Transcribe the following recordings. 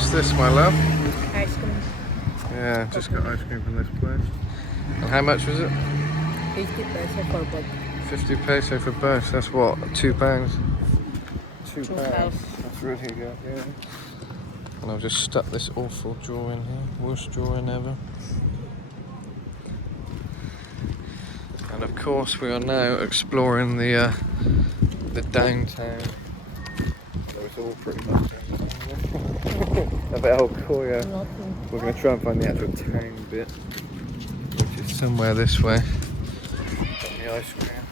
What's this, my love? Ice cream. Yeah, just got ice cream from this place. And how much was it? 50 pesos for both. 50 peso for both. That's what, £2? £2. £2. That's really good, yeah. And I've just stuck this awful drawer in here. Worst drawer in ever. And of course we are now exploring the downtown. So it's all pretty much about Cuyo. We're going to try and find the actual town bit, which is somewhere this way. Got the ice cream.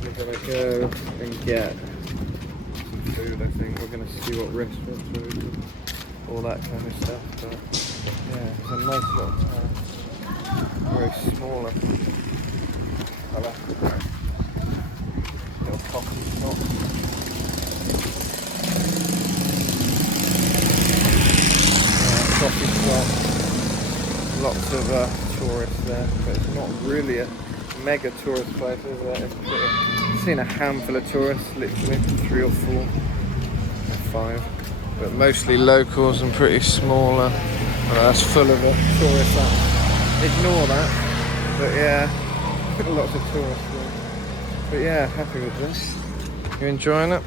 We're going to go and get some food, I think. We're going to see what restaurants are open, all that kind of stuff. But yeah, it's a nice little town. Very smaller. I like it. Little coffee shop. Coffee shop. Lots of tourists there, but it's not really a mega tourist place, is it? It's pretty, I've seen a handful of tourists, literally 3 or 4 or 5, but mostly locals and pretty smaller. That's full of tourists. Ignore that, but yeah, lots of tourists there. But yeah, happy with this. You enjoying it?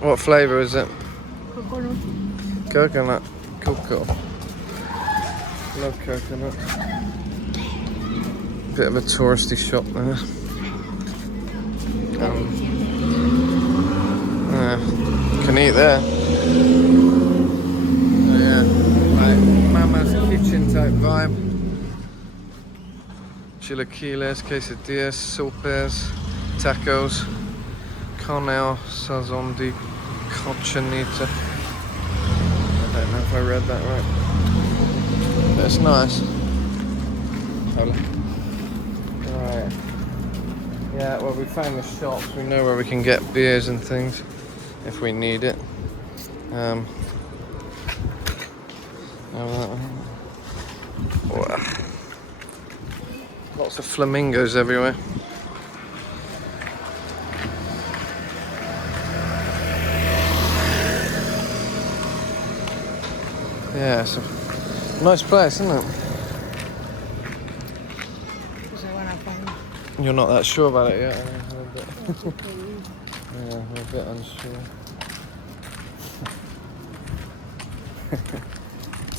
What flavour is it? Coconut. Coconut. Cocoa. Love coconut. Bit of a touristy shop there. Can eat there. Oh yeah, like Mama's kitchen type vibe. Chilaquiles, quesadillas, sopes, tacos, carne sazon de cochinita. I don't know if I read that right. But it's nice. Right. Yeah, well, we found the shops. We know where we can get beers and things if we need it. Lots of flamingos everywhere. Yeah, it's a nice place, isn't it? You're not that sure about it yet, are you? Yeah, we're a bit unsure.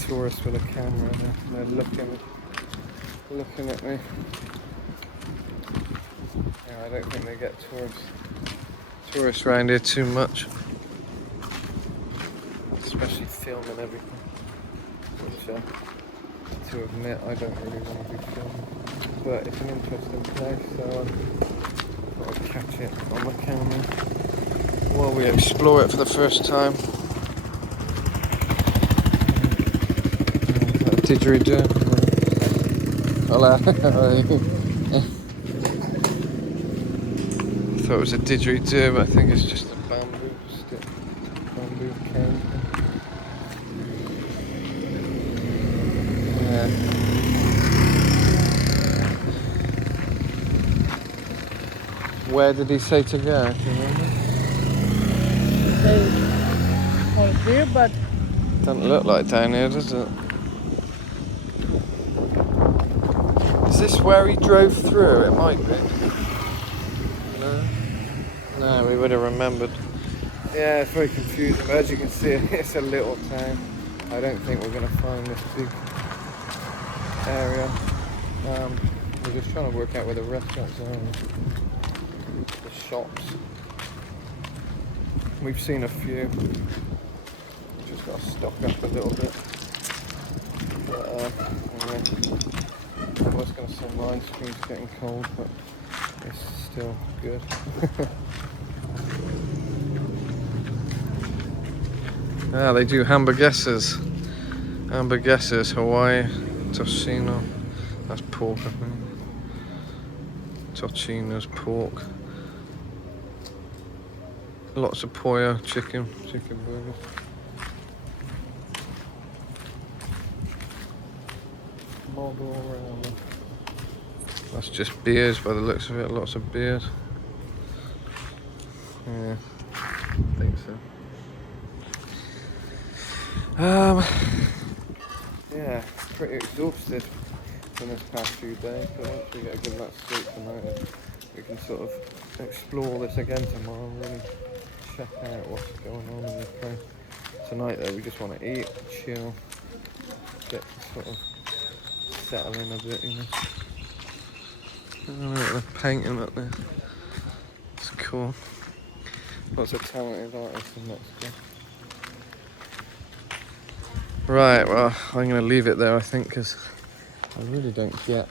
Tourists with a camera, they're looking at me. Yeah, I don't think they get tourists around here too much, especially filming everything, which to admit I don't really want to be filming, but it's an interesting place, so I'll catch it on the camera while we explore it for the first time. Didgeridoo. Hola. I thought it was a didgeridoo, but I think it's just a bamboo stick, bamboo cane. Yeah. Where did he say to go? Do you remember? For here, but Doesn't look like down here, does it? Is this where he drove through? It might be. No? No, we would have remembered. Yeah, it's very confusing, but as you can see, it's a little town. I don't think we're going to find this big area. We're just trying to work out where the restaurants are and the shops. We've seen a few. Just got to stock up a little bit. But, I was going to say my ice cream's getting cold, but it's still good. Ah, they do hamburguesas. Hamburguesas, Hawaii, tocino. That's pork, I think. Tocino's pork. Lots of pollo, chicken burgers. That's just beers by the looks of it, lots of beers. Yeah, I think so. Yeah, pretty exhausted from this past few days, but once we get a good night's sleep tonight, we can sort of explore this again tomorrow and really check out what's going on in this place. Tonight though, we just want to eat, chill, get to sort of settle in a bit, you know. Oh, look at the painting up there. It's cool. Lots of talented artists in Mexico. Right, well, I'm going to leave it there, I think, because I really don't get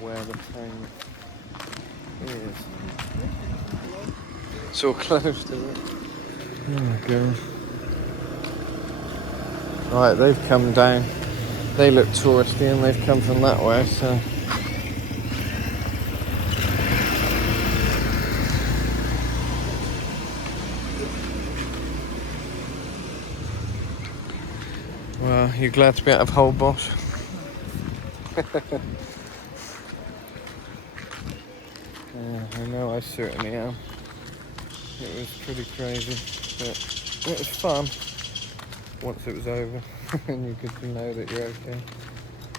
where the town is. It's all closed, is it? Oh my god. Right, they've come down. They look touristy and they've come from that way, so... Well, you glad to be out of Holbox? Yeah, I know I certainly am. It was pretty crazy, but it was fun once it was over and you could know that you're okay.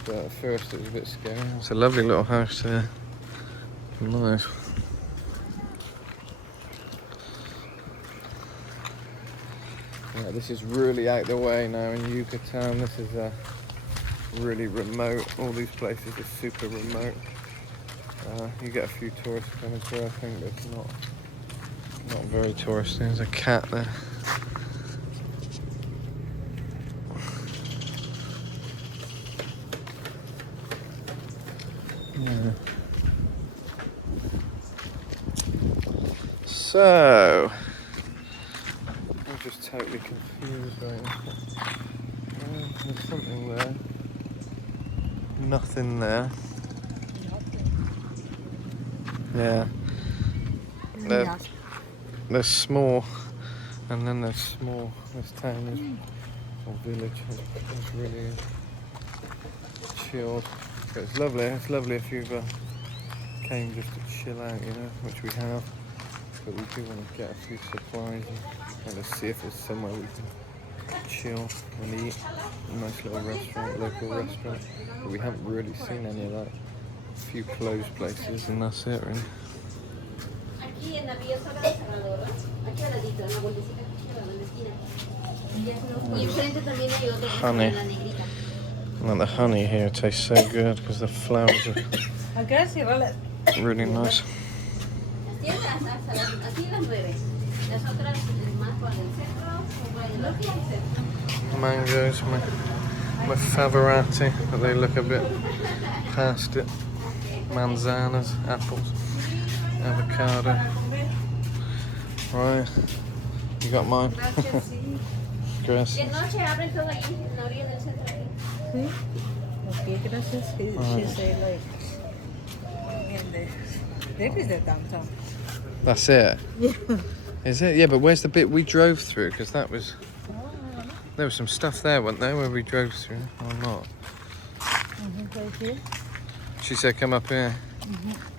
But at first it was a bit scary. It's a lovely little house there. Nice. Yeah, this is really out the way now in Yucatan. This is really remote. All these places are super remote. You get a few tourists coming through, I think, but it's not very touristy. There's a cat there. Yeah. So, I'm just totally confused right now. There's something there. Nothing there. Yeah. They're small, and then they're small. This town is, or village is really chilled. But it's lovely. It's lovely if you've came just to chill out, you know, which we have. But we do want to get a few supplies and kind of see if there's somewhere we can chill and eat. A nice little restaurant, local restaurant. But we haven't really seen any of that. A few closed places, and that's it, really. Honey. Well, the honey here tastes so good because the flowers are really nice. Mangoes, my favorati, but they look a bit past it. Manzanas, apples, avocado. Right, you got mine? Gracias. Okay, gracias. She said like there is the downtown. That's it? Yeah. Is it? Yeah, but where's the bit we drove through? Because that was... There was some stuff there, wasn't there, where we drove through? Or not? Right here. She said come up here.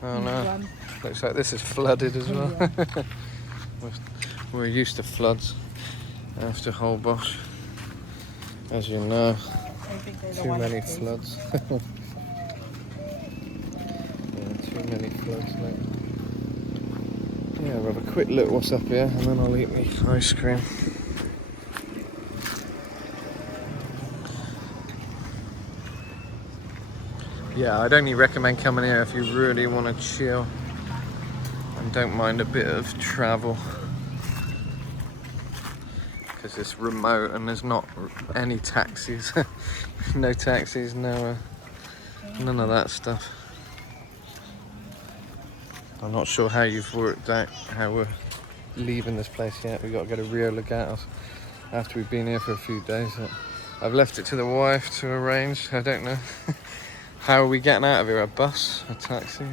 Oh no. Looks like this is flooded as well. Yeah. We're used to floods after Holbox. As you know, too many floods. Yeah, too many floods now. Yeah, we'll have a quick look what's up here and then I'll eat me ice cream. Yeah, I'd only recommend coming here if you really want to chill and don't mind a bit of travel. Because it's remote and there's not any taxis. No taxis, no, none of that stuff. I'm not sure how you've worked out how we're leaving this place yet. We've got to go to Rio Legatos after we've been here for a few days. I've left it to the wife to arrange. I don't know. How are we getting out of here? A bus? A taxi?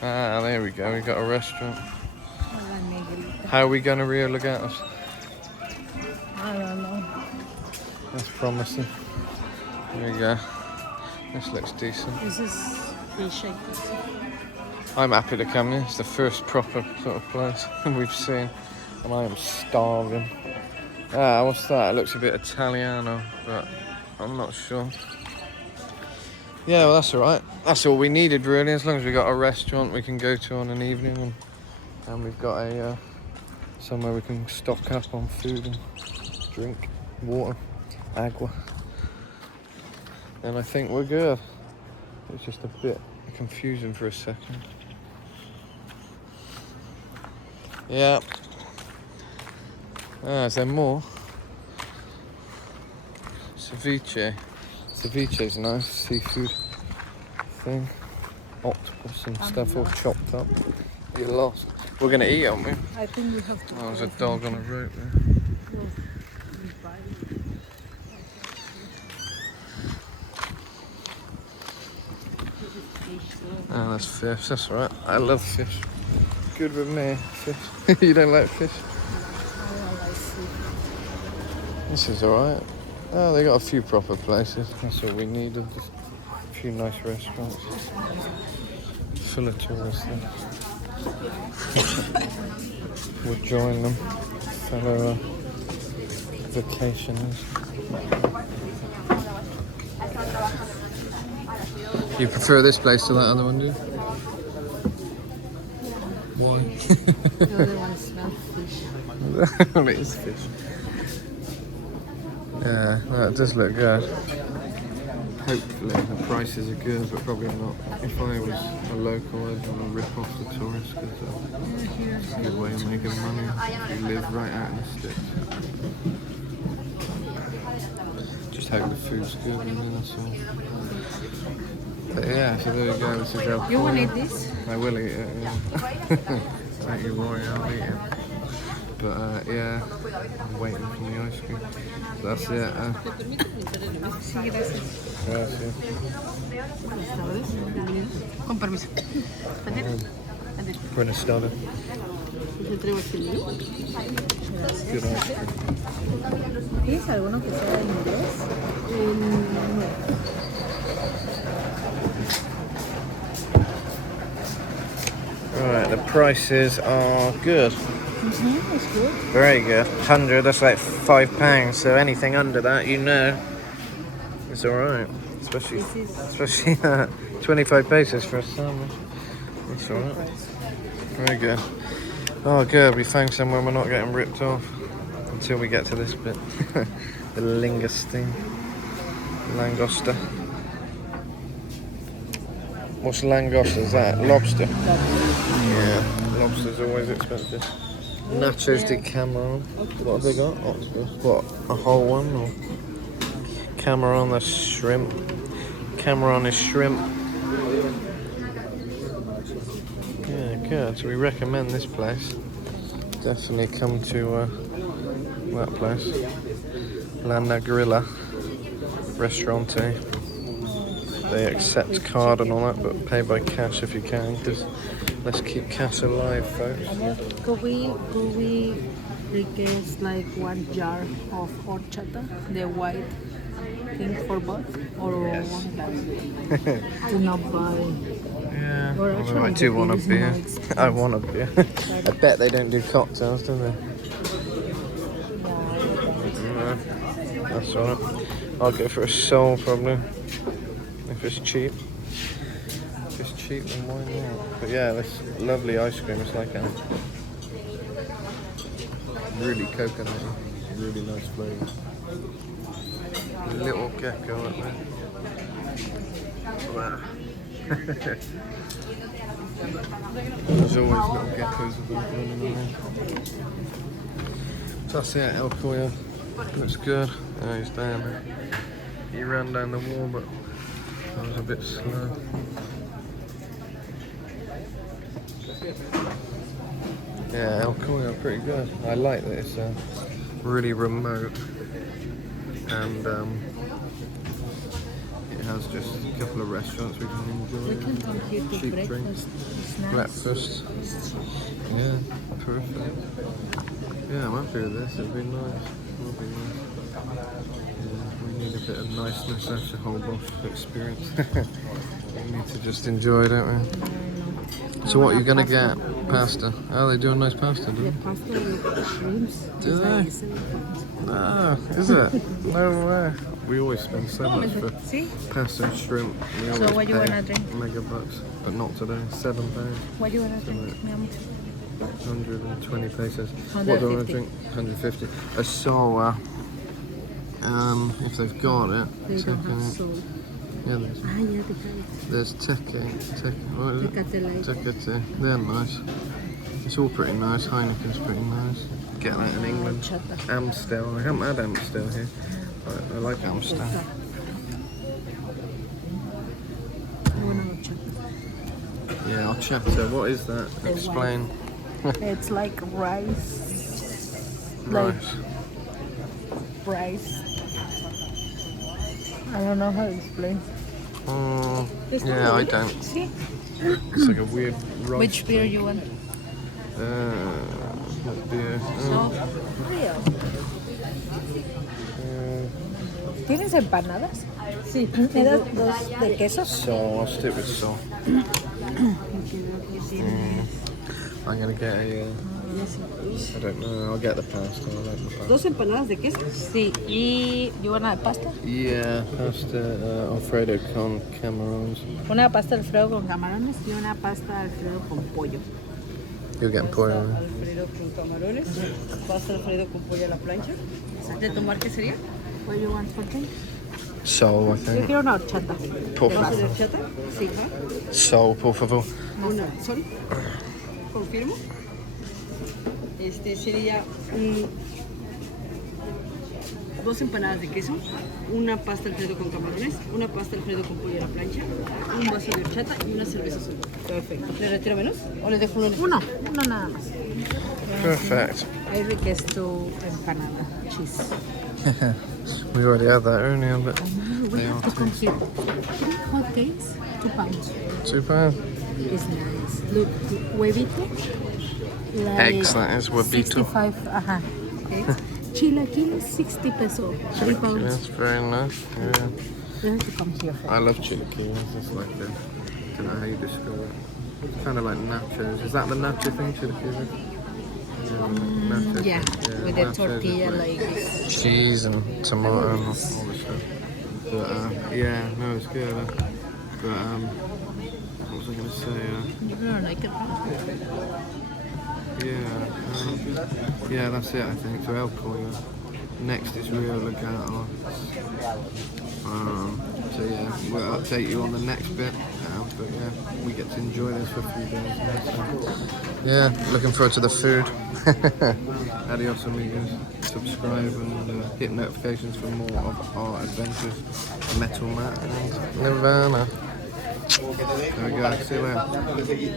Ah, there we go. We got a restaurant. How are we going to Rio Legatos? I don't know. That's promising. There we go. This looks decent. This is fish, I guess. I'm happy to come here. It's the first proper sort of place we've seen, and I am starving. Ah, what's that? It looks a bit Italiano, but I'm not sure. Yeah, well, that's all right. That's all we needed, really. As long as we got a restaurant we can go to on an evening, and we've got a somewhere we can stock up on food and drink, water, agua. And I think we're good. It's just a bit confusing for a second. Yeah. Ah, is there more? Ceviche. Ceviche's nice seafood thing. Octopus and stuff all chopped up. You're lost. We're gonna eat, aren't we? I think we have to. Oh, there's a dog on a rope there. Oh, that's fish. That's all right. I love fish. Good with me, fish. You don't like fish? This is all right. Oh, they got a few proper places. That's all we needed. Just a few nice restaurants. Full of tourists there. We'll join them. Fellow vacationers. You prefer this place to that other one, do you? Why? The other one smells fish. It is fish. Yeah, that does look good. Hopefully the prices are good, but probably not. If I was a local, I'd want to rip off the tourists because it's a good way of making money. You live right out in the sticks. Just hope the food's good and then that's all. But yeah, so there you go. This is El You want to Cuyo. eat this? I will eat it, yeah. Don't you worry, I'll eat it. But yeah, I'm waiting for the ice cream. So that's it. Sí, gracias. Gracias. Con permiso. Buenas tardes. Te traigo este libro. Good ice cream. ¿Tienes alguno que sea en inglés? No. Right, the prices are good. It's good. Very good. 100, that's like £5. So anything under that, you know, it's alright. Especially 25 pesos for a sandwich. That's alright. Very good. Oh good, we found somewhere we're not getting ripped off. Until we get to this bit. The linguistine. Langosta. What's langosta? Is that lobster? Yeah, lobster's always expensive. Nachos de Cameron. What have they got? Octopus. What? A whole one? Or Cameron, that's shrimp. Cameron is shrimp. Yeah, good. So we recommend this place. Definitely come to that place. La Negrilla Restaurante. They accept card and all that, but pay by cash if you can, because let's keep cash alive, folks. Could we request like 1 jar of horchata, the white thing for both, or Yes. do not buy? Yeah, Or although actually I do the want a beer is beer. more expensive. I want a beer. I bet they don't do cocktails, do they? No, that's alright. I'll go for a soul probably. If it's cheap. If it's cheap, then why not? But yeah, this lovely ice cream. It's like a really coconutty, really nice flavour. Little gecko up there. Wow. There's always little geckos about running around. So that's it, El Cuyo. Looks good. Oh, he's down there. He ran down the wall, but I was a bit slow. Yeah, El Cuyo, pretty good. I like that it's really remote, and it has just a couple of restaurants we can enjoy. We can come here to Cheap breakfast, drinks. snacks. Breakfast. Yeah, perfect. Yeah, I'm happy with this. It'll be nice. It'll be nice. Yeah, we need a bit of niceness after the whole Bosch experience. We need to just enjoy, don't we? So what are you gonna get? pasta. Oh, they do a nice pasta, do The they? pasta with shrimps Do is they? like 7 pounds. Ah, is it? No way. We always spend so much for See? pasta and shrimp. We So always what do you pay wanna drink? mega bucks, but not today. £7. What do you want to drink, ma'am? 120 pesos. What do I want to 150. drink? 150. A sour. If they've got it. They don't have Teke. soul. Yeah, there's, Ah, yeah, they have it. there's teke. What is it? Tecate Light. Tecate. They're nice. It's all pretty nice. Heineken's pretty nice. Get that in England. Horchata. Amstel. I haven't had Amstel here. I like Amstel. You want horchata? Yeah, horchata. What is that? The Explain. It's like rice. Rice. Rice. I don't know how to explain. Yeah, I don't. See? It's like a weird rice. Which beer you want? What beer? Frío. ¿Tienes empanadas? Sí. ¿Me das dos de queso? So I'll stick with so. I'm gonna get a. I don't know. I'll get the pasta. I like the pasta. ¿Dos empanadas de queso? Sí. ¿Y you want a pasta? Yeah, pasta Alfredo con camarones. Una pasta Alfredo con camarones y una pasta Alfredo con pollo. You're getting pollo. Alfredo con camarones, pasta Alfredo con pollo a la plancha. ¿De tomar qué sería? What do you want for drink? Soul, I Yo think. quiero una horchata. Por ¿De favor. horchata? Sí, ¿ah? Soul, por favor. Una, ¿sorry? ¿Confirmo? Sería dos empanadas de queso, una pasta Alfredo con camarones, una pasta Alfredo con pollo a la plancha, un vaso de horchata y una cerveza azul. Perfecto. ¿Le retiro menos o le dejo uno? Uno nada más. Perfect. I request tu empanada, cheese. We already had that earlier, but We they have are to come here. 3 hot cakes, 2 pounds. £2. It's nice. Look, huevito. Like Eggs, that is, huevito. 65, okay. Chilaquiles, 60 pesos, 3 pounds. That's very nice. Yeah. You have to come here I love chilaquiles. It's like a, I don't know how you describe it. It's kind of like nachos. Is that the nacho thing, chilaquiles? Yeah, nachos. Yeah, with the nachos tortilla with, like this. cheese and tomato and all this stuff. But yeah, no, it's good. But what was I going to say? You don't like it? Yeah, that's it, I think. So El Cuyo. Next is Rio Legato. So yeah, we'll update you on the next bit. But yeah, we get to enjoy this for a few days now. So. Yeah, looking forward to the food. Adios amigos. Subscribe and hit notifications for more of our adventures. Metal Mat and Nirvana. There we go. See you later.